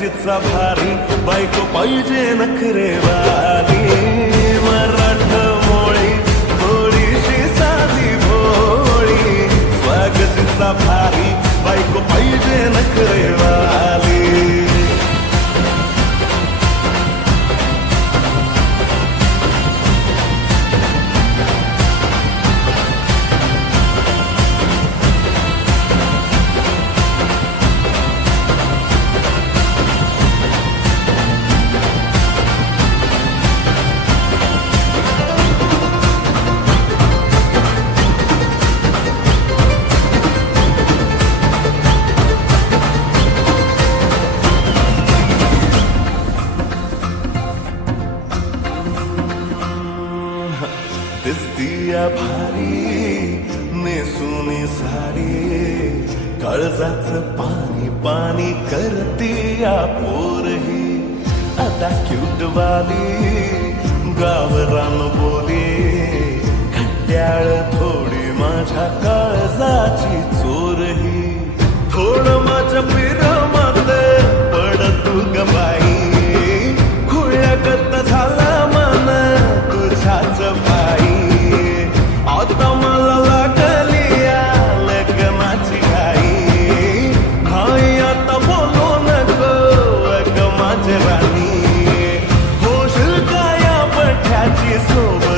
स्वागतीचा भारी बायको पाहिजे नखरेवाली मराठमोळी थोडीशी साधी भोळी स्वागतीचा भारी बायको पाहिजे नखरेवाली दिसतीया भारी नेसुनी साडी काळजाचं पाणी पाणी करतीया पोरही आता क्यूटवाली गावरान बोली खट्याळ थोडी माझ्या काळजाची चोरही थोडं माझ्या पिरमात पड तू ग बाई खुळ्यागत झाला मन तुझ्याच पायी आता मला लागली लग्नाची घाई नाही आता बोलू नको अग माझी राणी होशील का या पठ्याची सोबत